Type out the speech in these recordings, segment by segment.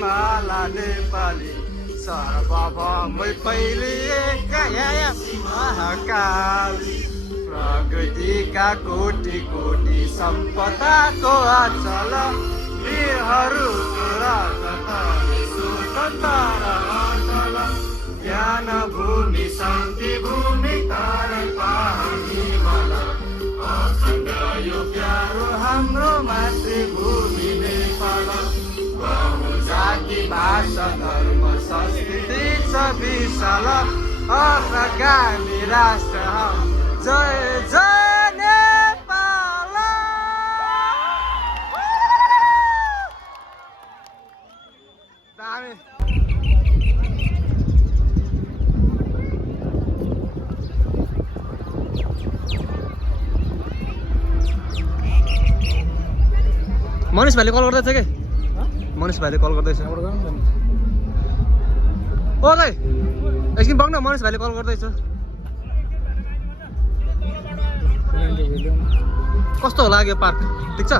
माला नेपाली सर्वभौमै फैलिएका महाकाली प्रगतिका कोटि कोटि सम्पदाको अचल वीरहरूको रगतले स्वतन्त्र अचल ज्ञान भूमि शान्ति भूमि कारण पानी मला अखण्ड यो प्यारो हाम्रो मातृभूमि नेपाल बहुजाति भाषा धर्म संस्कृति छ विशाल अग्रगामी राष्ट्र जय जय नेपाल। मनिष भाइले कल गर्दैछ के? मनिष भाइले कल गर्दैछ। ओ दाइ एकछिन बग्न, मनिष भाइले कल गर्दैछ। कस्तो होला यो पार्क? ठिक छ?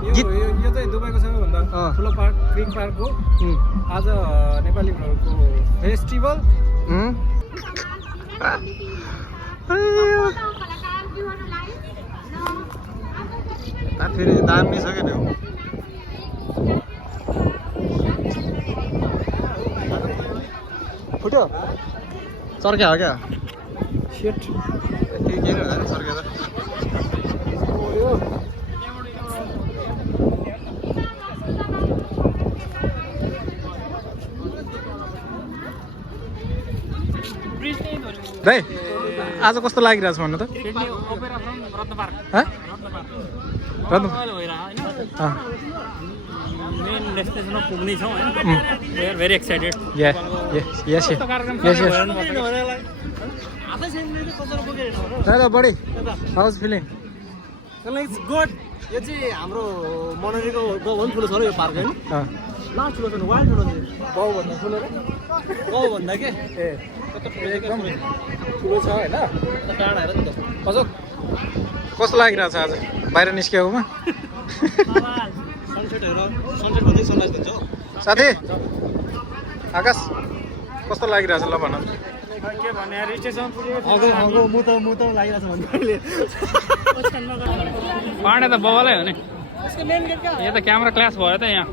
यो चाहिँ दुबईको सबैभन्दा ठुलो पार्क क्रिक पार्क हो। आज नेपालीहरूको फेस्टिभल। फेरि दामी छ क्या त्यो। फुट्यो चर्क्या हो क्या? सेट के हुँदा नि चर्क्या त। दाइ आज कस्तो लागिरहेछ भन्नु त? मेन डेस्टिनेसनमा पुग्ने छौँ हैन। We are very excited. Yes buddy how's feeling? It's good. यो चाहिँ हाम्रो मनरीको गाउँभन्दा ठुलो छ र यो पार्क होइन? लास्ट ठुलो छ नि, वाइल्ड ठुलो छ। गाउँभन्दा ठुलो र गाउँभन्दा के एकदम ठुलो छ होइन? टाढा हेर नि त। हजुर कस्तो लागिरहेछ आज बाहिर निस्किएकोमा? सनसेट हेर, सनसेट भन्दै सनराइज दिन्छ हो। साथी आकाश कस्तो लागिरहेछ ल भन। के भने यार स्टेसन पुग्यो। मु त लागिरहेछ भन्नु अहिले। पाण्डे त बवालै हो नि। यसको मेन गेट कहाँ? यो त क्यामेरा क्लास भयो त यहाँ।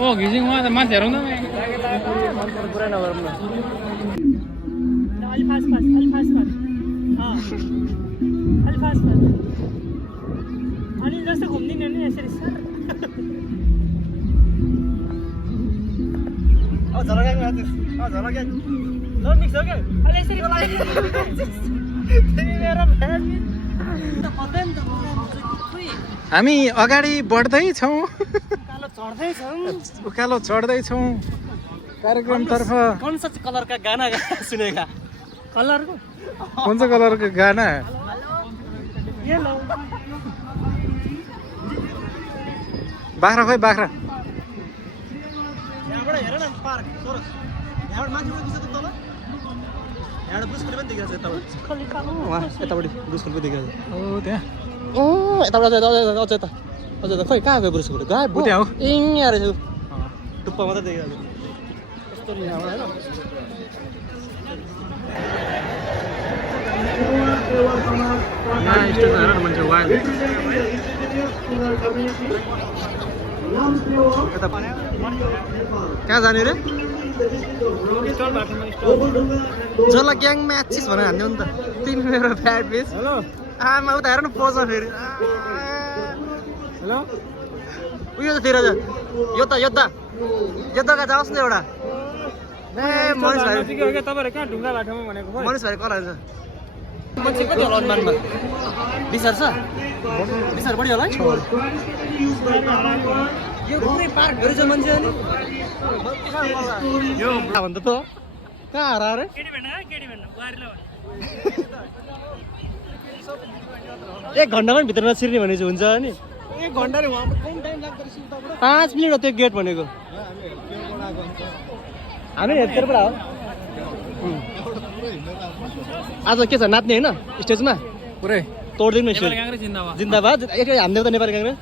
ओ घिसिङ उहाँ त मान्छेहरू हुँदैन। पुरै नगरौँ न। अलि फास्ट फास्ट अनि जस्तो घुम्दिन नि यसरी सर। झलक्या ल मिक्स हो क्या? अलि यसरी हामी अगाडि बढ्दैछौँ, चढ्दैछौँ। उकालो चढ्दैछौँ कार्यक्रमतर्फ। कौन सा कलर का गाना सुनेगा? कलरको कुन चाहिँ कलरको गाना? येलो। बाख्रा खोइ बाख्रा। यहाँबाट हेर न पार्क सोरस। यहाँबाट मान्छे पनि देखिन्छ तल। यहाँबाट बुस्कुले पनि देखिरहेछ यताबाट। वहाँ यतापट्टि बुस्कुल पनि देखिरहेछ। ओ त्यहाँ यताबाट अझ यता खै कहाँ गयो बुस्कुल? गायब ऊ त्यहाँ हो। यहाँ रहेछ टुप्पा मात्रै देखिरहेछ। कस्तो यहाँबाट होइन? यहाँ स्टेसन हेर न मान्छे वाइल्ड। कहाँ जाने रे? जसलाई ग्याङ म्याचिस भनेर हान्थ्यो नि त। तिमी मेरो फ्याट पिस। हेलो आमा उता हेर न पोज फेरि। हेलो उयो त तिर जा योद्धाका जाओस् न एउटा। ए मनिष भाइ तपाईँहरू कहाँ ढुङ्गा बाटोमा भनेको? मनिष भाइ कराएर छ। मान्छे कति होला अनुमानमा? 20,000 छ? 20,000 बढी होला है? यो पुरै पार्क गरेछ मान्छे अनि यो भन्छ त कहाँ हरा रे? केटी भेट्न बुहारीलाई भन्नु। 1 घन्टामै भित्रमा छिर्ने भनेपछि हुन्छ अनि 1 घन्टाले वहाँ कम टाइम लाग्दो रहेछ उताबाट। 5 मिनेट हो त्यो गेट भनेको। हामी हेरबाट हो। आज के छ नाच्ने होइन स्टेजमा? पुरै तोड्दिनु नि नेपाली काङ्ग्रेस जिन्दाबाद जिन्दाबाद एकै हाम्दै त नेपाली काङ्ग्रेस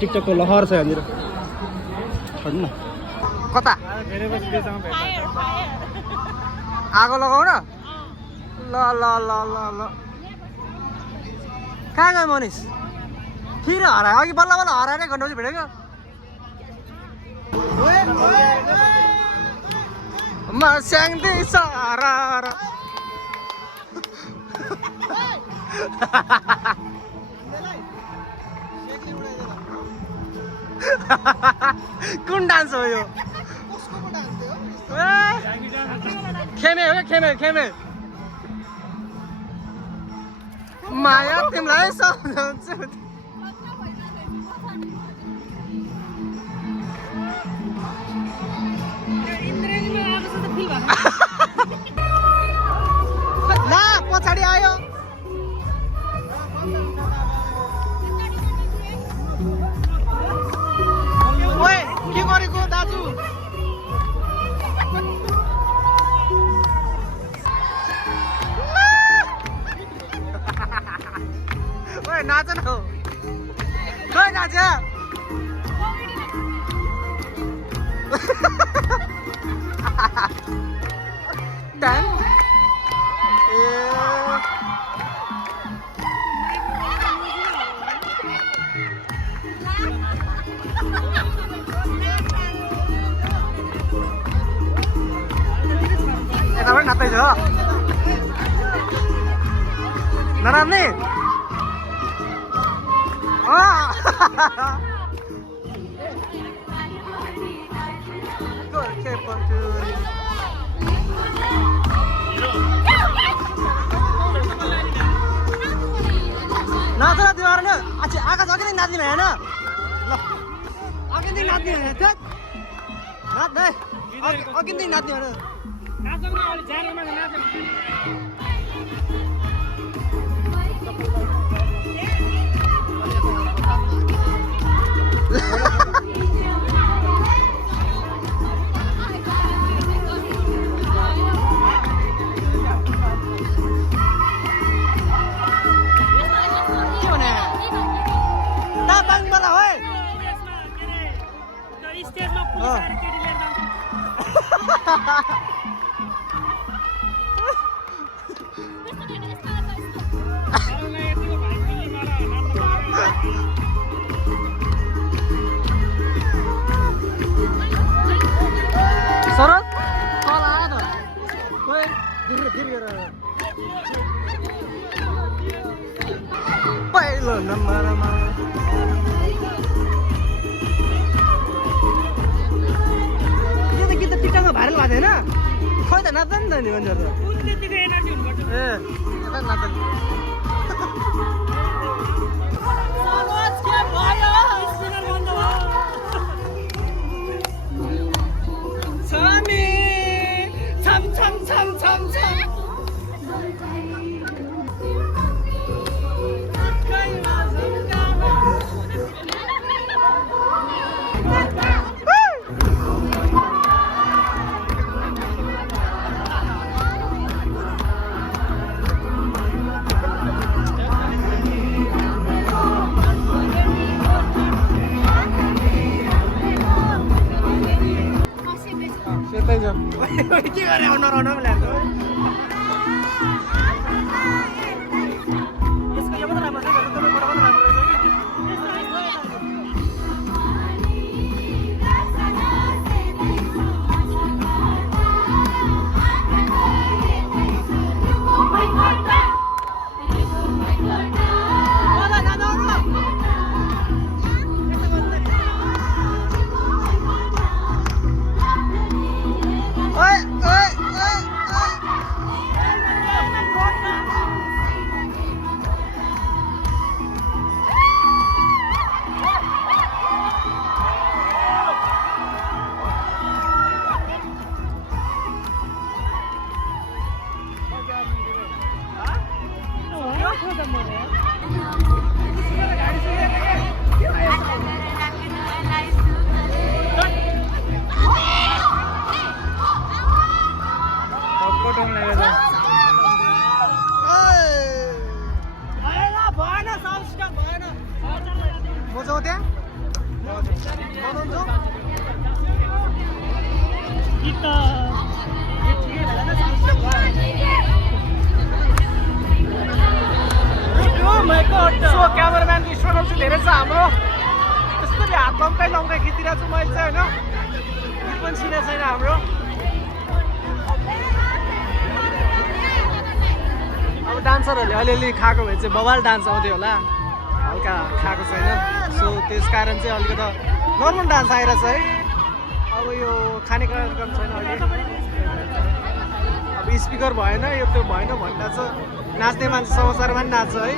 टिकटकको लहर छ यहाँनिर न कता आगो लगाउ न ल ल ल ल ल कहाँ गयो मनिष फेरि हरायो अघि बल्ल बल्ल हराएरै घन्टा भेटेको म स्याङ्दैछ हरा कुन डान्स हो यो खेमे हो क्या खेमे माया तिमीलाई सम्झाउँछु ला पछाडि आयो ओए के गरेको दाजु ओए नाच न खोइ नाच टाइम यता पनि नाच्दैछ नराम्ने नाच न तिमीहरू न आकाश अघि नै नाच्ने भएन ल अघि नै नाच्ने भएन नाच्ने अघि नै नाच्ने भएन शरद तल आयो त खोइ पहिलो नम्बरमा यो त गीत त टिकटकमा भाइरल भएको थिएन खोइ त नाच्दैन नि त नि मान्छेहरू ए यता नाच्दैन के गरे नराउनु पनि ल्याएको यसको यो मात्र राम्रो छ तपाईँ बडा मात्र राम्रो रहेछ त यो ठिकै भएन सो क्यामेराम्यानको स्ट्रगल चाहिँ धेरै छ हाम्रो त्यसरी हात लम्काइ खिचिरहेको छु मैले चाहिँ होइन गीत पनि सुनेको छैन हाम्रो अब डान्सरहरूले अलिअलि खाएको भए चाहिँ बवाल डान्स आउँथ्यो होला हल्का खाएको छैन सो त्यस कारण चाहिँ अलिकति नर्मल डान्स आइरहेछ है अब यो खाने कार्यक्रम छैन अहिले अब स्पिकर भएन यो त्यो भएन भन्दा चाहिँ नाच्ने मान्छे समाचारमा पनि नाच्छ है